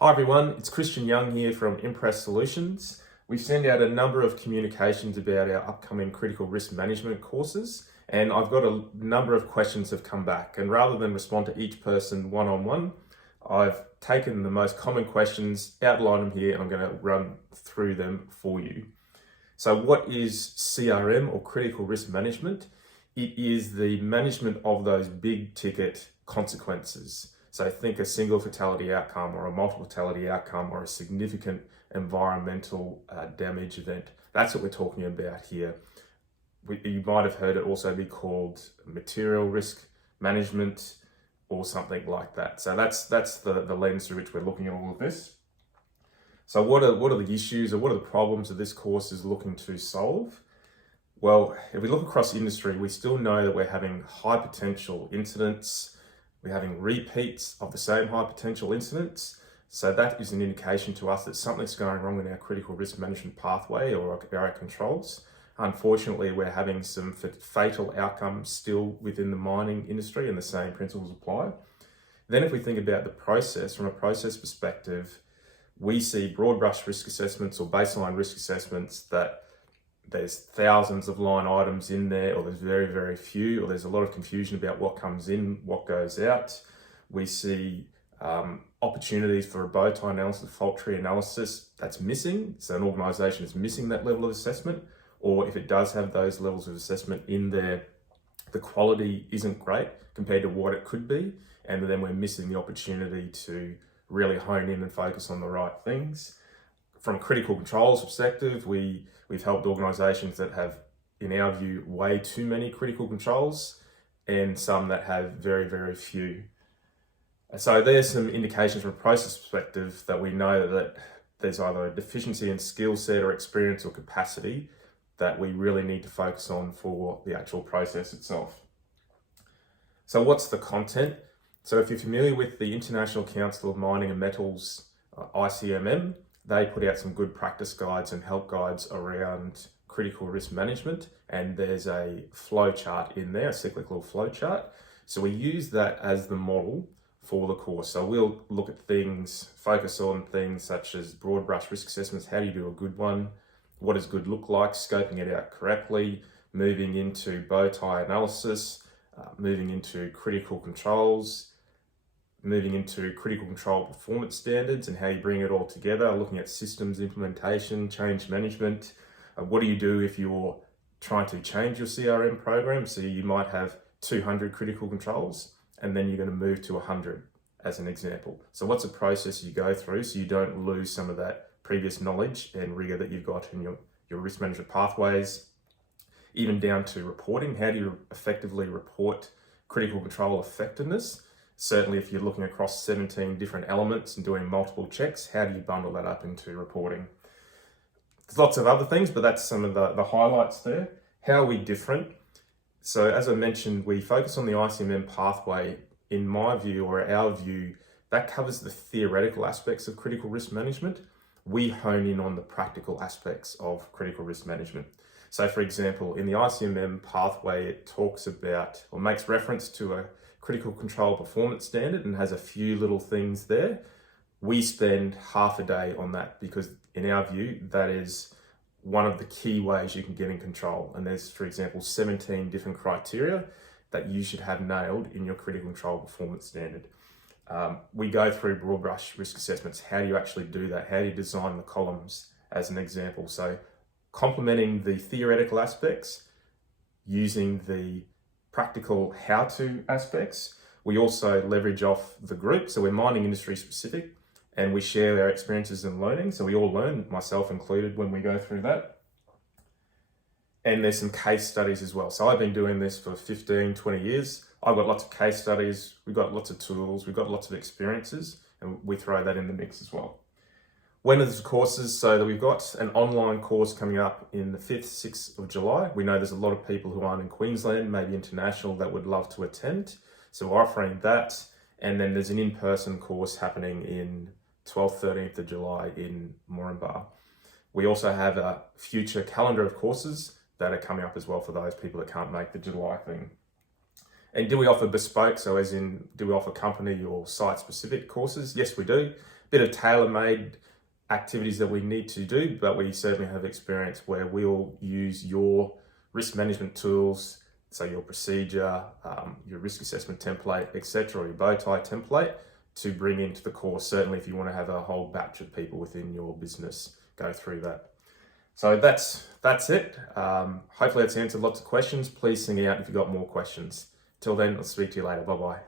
Hi everyone, it's Christian Young here from Impress Solutions. We've sent out a number of communications about our upcoming critical risk management courses, and I've got a number of questions have come back. And rather than respond to each person one-on-one, I've taken the most common questions, outlined them here, and I'm going to run through them for you. So what is CRM, or critical risk management? It is the management of those big ticket consequences. So think a single fatality outcome or a multiple fatality outcome or a significant environmental damage event. That's what we're talking about here. You might have heard it also be called material risk management or something like that. So that's the lens through which we're looking at all of this. So what are the issues or what are the problems that this course is looking to solve? Well, if we look across industry, we still know that we're having high potential incidents. We're having repeats of the same high potential incidents. So that is an indication to us that something's going wrong in our critical risk management pathway or our controls. Unfortunately, we're having some fatal outcomes still within the mining industry, and the same principles apply. Then if we think about the process, from a process perspective, we see broad brush risk assessments or baseline risk assessments that there's thousands of line items in there, or there's very, very few, or there's a lot of confusion about what comes in, what goes out. We see opportunities for a bow tie analysis, fault tree analysis that's missing. So an organisation is missing that level of assessment, or if it does have those levels of assessment in there, the quality isn't great compared to what it could be. And then we're missing the opportunity to really hone in and focus on the right things. From a critical controls perspective, we've helped organisations that have, in our view, way too many critical controls and some that have very, very few. So there's some indications from a process perspective that we know that there's either a deficiency in skill set or experience or capacity that we really need to focus on for the actual process itself. So what's the content? So if you're familiar with the International Council of Mining and Metals, ICMM, they put out some good practice guides and help guides around critical risk management, and there's a flow chart in there, a cyclical flow chart. So we use that as the model for the course. So we'll look at things, focus on things such as broad brush risk assessments. How do you do a good one? What does good look like? Scoping it out correctly, moving into bow tie analysis, moving into critical controls, moving into critical control performance standards and how you bring it all together, looking at systems implementation, change management. What do you do if you're trying to change your CRM program? So you might have 200 critical controls and then you're going to move to 100 as an example. So what's a process you go through so you don't lose some of that previous knowledge and rigor that you've got in your risk management pathways, even down to reporting. How do you effectively report critical control effectiveness? Certainly, if you're looking across 17 different elements and doing multiple checks, how do you bundle that up into reporting? There's lots of other things, but that's some of the highlights there. How are we different? So as I mentioned, we focus on the ICMM pathway. In my view, or our view, that covers the theoretical aspects of critical risk management. We hone in on the practical aspects of critical risk management. So for example, in the ICMM pathway, it talks about or makes reference to a critical control performance standard and has a few little things there. We spend half a day on that because in our view, that is one of the key ways you can get in control. And there's, for example, 17 different criteria that you should have nailed in your critical control performance standard. We go through broad brush risk assessments. How do you actually do that? How do you design the columns as an example? So complementing the theoretical aspects, using the practical how-to aspects. We also leverage off the group. So we're mining industry specific and we share our experiences and learning. So we all learn, myself included, when we go through that. And there's some case studies as well. So I've been doing this for 15, 20 years. I've got lots of case studies. We've got lots of tools. We've got lots of experiences, and we throw that in the mix as well. When are the courses? So that we've got an online course coming up in the 5th, 6th of July. We know there's a lot of people who aren't in Queensland, maybe international, that would love to attend. So we're offering that. And then there's an in-person course happening in 12th, 13th of July in Moranbah. We also have a future calendar of courses that are coming up as well for those people that can't make the July thing. And do we offer bespoke? So as in, do we offer company or site specific courses? Yes, we do. bit of tailor-made activities that we need to do, but we certainly have experience where we'll use your risk management tools, so your procedure, your risk assessment template, etc., or your bow tie template to bring into the course, certainly if you want to have a whole batch of people within your business go through that. So that's it. Hopefully that's answered lots of questions. Please sing it out if you've got more questions. Till then, I'll speak to you later. Bye-bye.